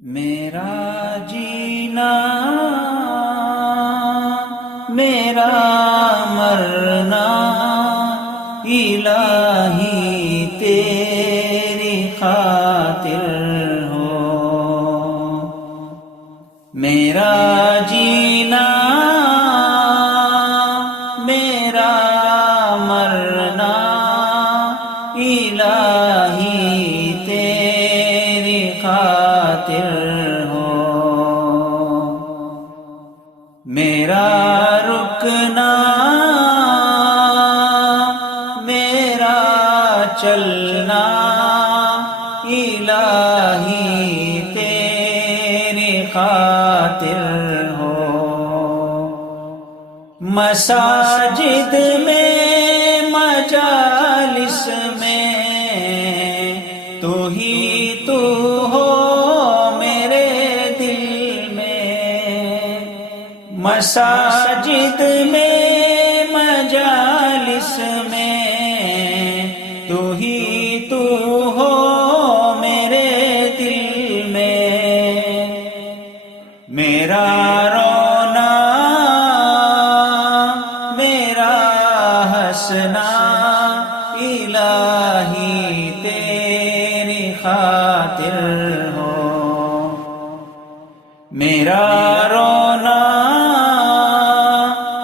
میرا جینا میرا مرنا الہی تیری خاطر ہو، میرا جینا میرا مرنا الہی تیری خاطر ہو، میرا رکنا میرا چلنا الہی تیری خاطر ہو، مساجد میں مجالس میں تو ہی تو ہو میرے دل میں، مساجد میں مجالس میں تو ہی تو ہو میرے دل میں، میرا رونا میرا ہنسنا الہی تیری خاطر ہو، میرا رونا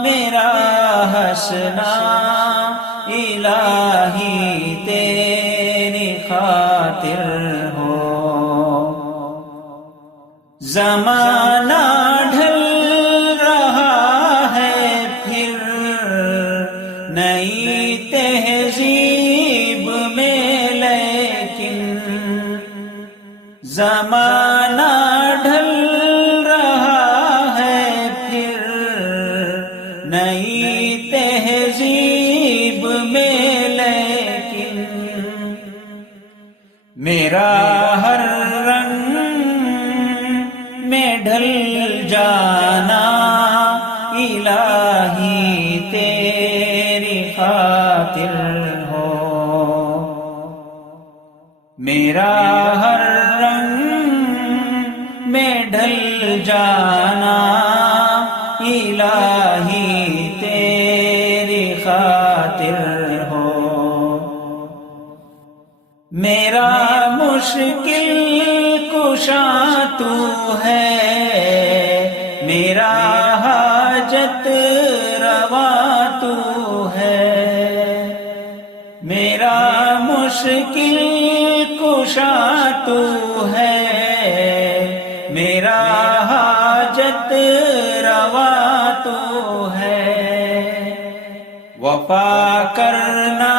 میرا ہنسنا الہی تیری خاطر ہو، زمانہ ڈھل رہا ہے پھر نئی تہذیب میں، لیکن زمانہ ڈھل رہا ہے پھر نئی تہذیب میں، لیکن میرا ہر رنگ میں ڈھل جانا الہی تیری خاطر ہو، میرا ہر رنگ میں ڈھل جانا الہی تیری خاطر ہو، میرا مشکل کشا تو ہے، میرا حاجت روا تو ہے، میرا مشکل کشا تو ہے، میرا حاجت روا تو ہے، وفا کرنا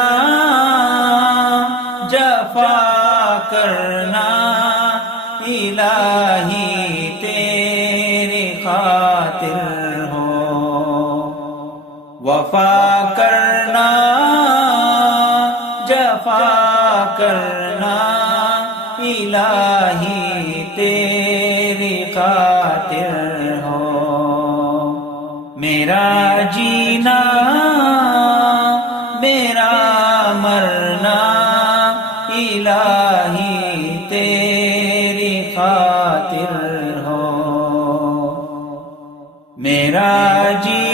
جفا کرنا الہی تیری خاطر ہو، وفا کرنا جفا کرنا الہی تیری خاطر ہو، میرا جینا میرا مرنا الہی تیری خاطر ہو، میرا جینا